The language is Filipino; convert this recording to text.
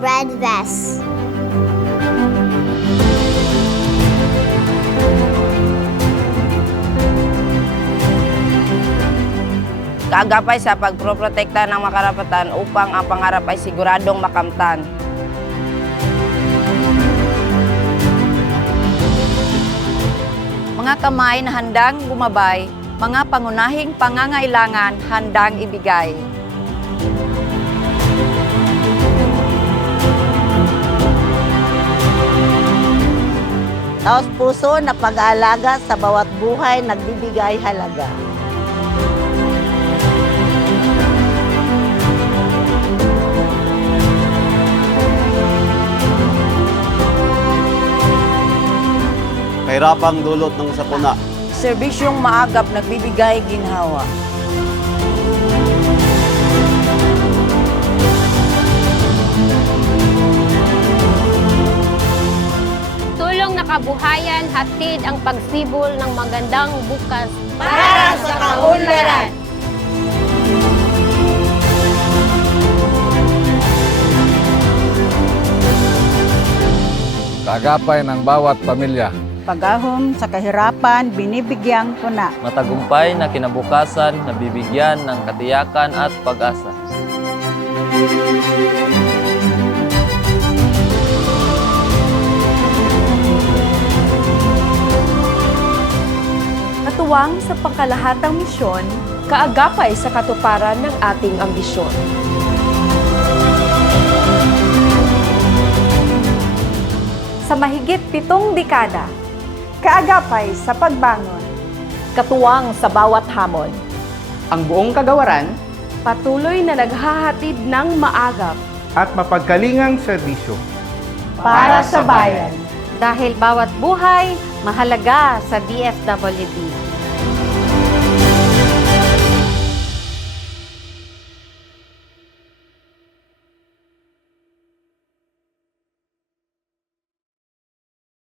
red vests. Kaagapay sa pagproprotekta ng makarapatan upang ang pangarap ay siguradong makamtan. Mga kamay na handang gumabay, mga pangunahing pangangailangan handang ibigay. Taos puso na pag-aalaga sa bawat buhay nagbibigay halaga. Kahirapang dulot ng sakuna. Serbisyong maagap nagbibigay ginhawa. Kabuhayan, hatid ang pagsibol ng magandang bukas. Para sa kaunlaran! Kaagapay ng bawat pamilya. Pagahom sa kahirapan, binibigyan ko na. matagumpay na kinabukasan na bibigyan ng katiyakan at pag-asa. Katuwang sa pangkalahatang misyon, kaagapay sa katuparan ng ating ambisyon. Sa mahigit pitong dekada, kaagapay sa pagbangon, katuwang sa bawat hamon, ang buong kagawaran patuloy na naghahatid ng maagap at mapagkalingang serbisyo. Para sa bayan. Dahil bawat buhay, mahalaga sa DSWD.